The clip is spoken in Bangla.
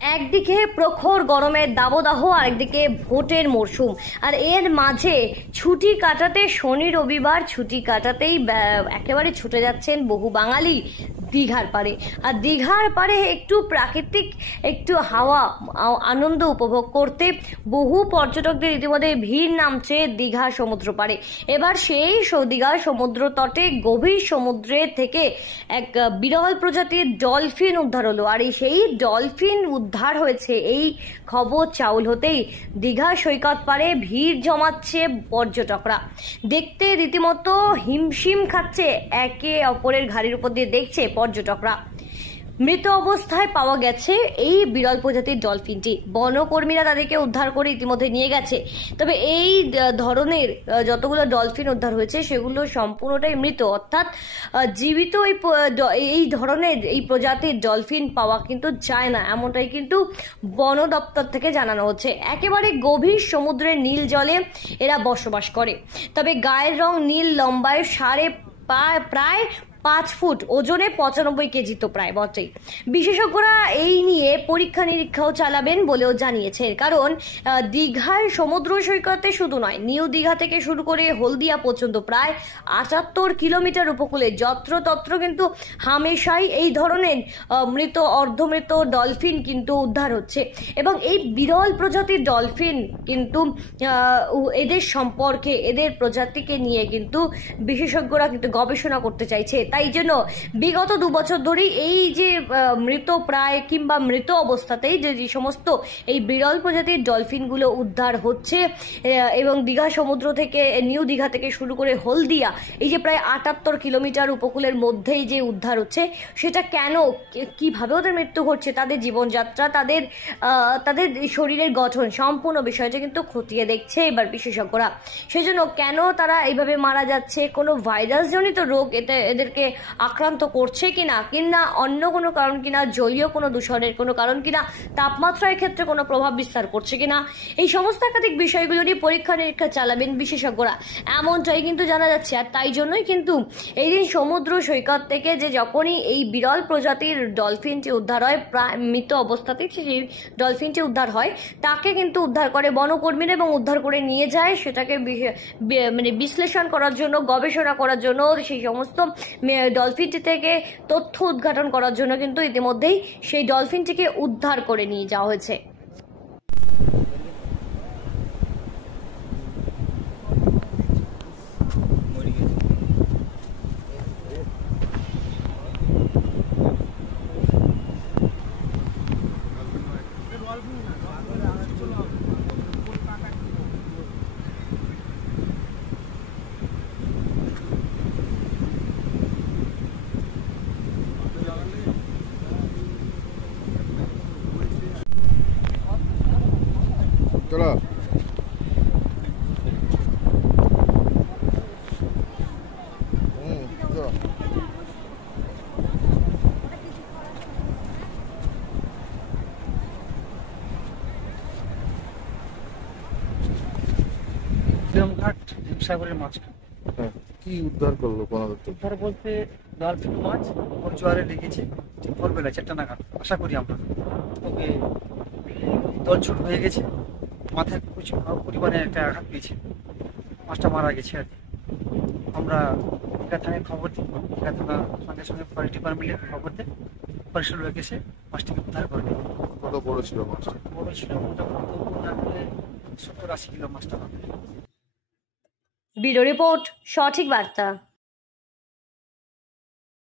একদিকে প্রখর গরমের দাবদাহ, আরেকদিকে ভোটের মরশুম, আর এর মাঝে ছুটি কাটাতে শনি রবিবার ছুটি কাটাতেই একেবারে ছুটে যাচ্ছেন বহু বাঙালি দীঘার পাড়ে। আর দীঘার পাড়ে একটু প্রাকৃতিক একটু হাওয়া আনন্দ উপভোগ করতে বহু পর্যটকদের ইতিমধ্যে ভিড় নামছে দীঘা সমুদ্র পাড়ে। এবার সেই দীঘা সমুদ্র তটে গভীর সমুদ্রে থেকে এক বিরল প্রজাতির ডলফিন উদ্ধার হলো। আর সেই ডলফিন উদ্ধার হয়েছে এই খবর চাউল হতেই দীঘা সৈকত পাড়ে ভিড় জমাচ্ছে পর্যটকরা। দেখতে রীতিমতো হিমশিম খাচ্ছে, একে অপরের ঘাড়ির উপর দিয়ে দেখছে পর্যটকরা। মৃত অবস্থায় পাওয়া গেছে এই বিরল প্রজাতির ডলফিনটি। বনকর্মীরা তাদেরকে উদ্ধার করে ইতিমধ্যে নিয়ে গেছে। তবে এই ধরনের যতগুলো ডলফিন উদ্ধার হয়েছে সেগুলো সম্পূর্ণটাই মৃত, অর্থাৎ জীবিত এই ধরনের এই প্রজাতির ডলফিন পাওয়া কিন্তু যায় না, এমনটাই কিন্তু বন দপ্তর থেকে জানানো হচ্ছে। একেবারে গভীর সমুদ্রের নীল জলে এরা বসবাস করে। তবে গায়ের রং নীল, লম্বায় প্রায় 5 ফুট, ওজনে 95 কেজি তো প্রায় বটেই। বিশেষজ্ঞরা এই নিয়ে পরীক্ষা নিরীক্ষাও চালাবেন বলেও জানিয়েছে। কারণ দীঘার সমুদ্র সৈকতে শুধু নয়, নিউ দীঘা থেকে শুরু করে হলদিয়া পর্যন্ত প্রায় 78 কিলোমিটার উপকূলে যত্রতত্র কিন্তু হামেশাই এই ধরনের মৃত অর্ধমৃত ডলফিন কিন্তু উদ্ধার হচ্ছে। এবং এই বিরল প্রজাতির ডলফিন কিন্তু এদের সম্পর্কে, এদের প্রজাতিকে নিয়ে কিন্তু বিশেষজ্ঞরা কিন্তু গবেষণা করতে চাইছে। তাই জন্য বিগত 2 বছর ধরেই এই যে মৃত প্রায় কিংবা মৃত অবস্থাতেই যে সমস্ত এই বিরল প্রজাতির ডলফিনগুলো উদ্ধার হচ্ছে এবং দীঘা সমুদ্র থেকে, নিউ দীঘা থেকে শুরু করে হলদিয়া, এই যে প্রায় 78 কিলোমিটার উপকূলের মধ্যেই যে উদ্ধার হচ্ছে, সেটা কেন, কিভাবে ওদের মৃত্যু ঘটছে, তাদের জীবনযাত্রা, তাদের শরীরের গঠন, সম্পূর্ণ বিষয়টা কিন্তু খতিয়ে দেখছে এবার বিশেষজ্ঞরা। সেজন্য কেন তারা এইভাবে মারা যাচ্ছে, কোনো ভাইরাসজনিত রোগ এদেরকে আক্রান্ত করছে কিনা, কিংবা অন্য কোনো কারণ কিনা, জলীয় কোনো দূষণের কোনো কারণ কিনা, তাপমাত্রার ক্ষেত্রে কোনো প্রভাব বিস্তার করছে কিনা, এই সমস্ত একাধিক বিষয়গুলো নিয়ে পরীক্ষা নিরীক্ষা চালাবেন বিশেষজ্ঞরা, এমনটাই কিন্তু জানা যাচ্ছে। আর তাই জন্যই কিন্তু এই দিন সমুদ্র সৈকত থেকে যে যখনই এই বিরল প্রজাতির ডলফিনটি উদ্ধার হয়, প্রায় মৃত অবস্থাতেই সেই ডলফিনটি উদ্ধার হয়, তাকে কিন্তু উদ্ধার করে বনকর্মীরা এবং উদ্ধার করে নিয়ে যায় সেটাকে মানে বিশ্লেষণ করার জন্য, গবেষণা করার জন্য, সেই সমস্ত ডলফিনটি থেকে তথ্য উদ্ঘাটন করার জন্য কিন্তু ইতিমধ্যেই সেই ডলফিনটিকে উদ্ধার করে নিয়ে যাওয়া হয়েছে। চলো ঘাট হিমসাগরের মাঝখানে কি উদ্ধার করলো উদ্ধার বলতে ডলফিন মাছ ওর জোয়ারে লেগেছে ঠিক ভোরবেলা 4টা নাগাদ, আশা করি আমরা। ওকে দলছুট হয়ে গেছে, মাথায় পরিমাণে একটা আঘাত পেয়েছে, মাছটা মারা গেছে আর কি। আমরা একা থানায় খবর দিই, একা থানা সঙ্গে সঙ্গে ফরেস্ট ডিপার্টমেন্টের খবর দেয়, ফরেস্টের লোক এসে মাছটিকে উদ্ধার করে। কত বড় ছিল মাছটা? বড় ছিল মোটামুটি 70-80 কিলো মাছটা হবে। ব্যুরো রিপোর্ট, সঠিক বার্তা।